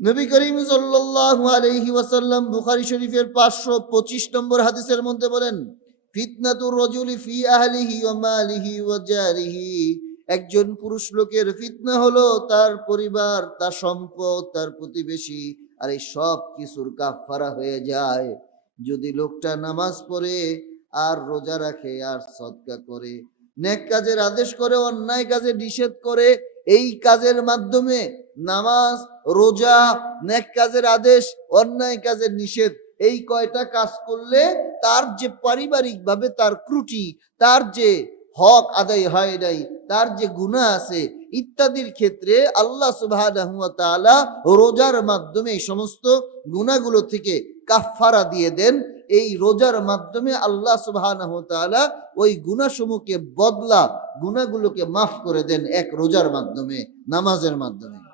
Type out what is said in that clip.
নবী করিম আলাইহি ওয়াসাল্লাম বুখারী শরীফের 525 নম্বর হাদিসের মধ্যে বলেন, ফিতনাতুর রাজুলি ফি আহলিহি ওয়া মালিহি ওয়া জারিহি। একজন পুরুষ লোকের ফিতনা হলো তার পরিবার, তার সম্পদ, তার প্রতিবেশী, আর এই সব কিছুর কাফফারা হয়ে যায়। যদি লোকটা নামাজ পড়ে, আর রোজা রাখে, আর সদকা করে, নেক কাজের আদেশ করে, অন্যায় কাজে নিষেধ করে এই কাজের মাধ্যমে নামাজ, রোজা, নেক কাজের আদেশ, অন্যায় কাজের নিষেধ, এই কয়টা কাজ করলে তার যে পারিবারিক ভাবে তার ত্রুটি, তার যে হক আদায় হয় নাই, তার যে গুণা আছে, ইত্যাদির ক্ষেত্রে আল্লাহ ওয়া রোজার মাধ্যমে এই সমস্ত গুণাগুলো থেকে কাফফারা দিয়ে দেন। এই রোজার মাধ্যমে আল্লাহ সুবাহ ওই গুণাসমূহকে বদলা গুণাগুলোকে মাফ করে দেন এক রোজার মাধ্যমে, নামাজের মাধ্যমে।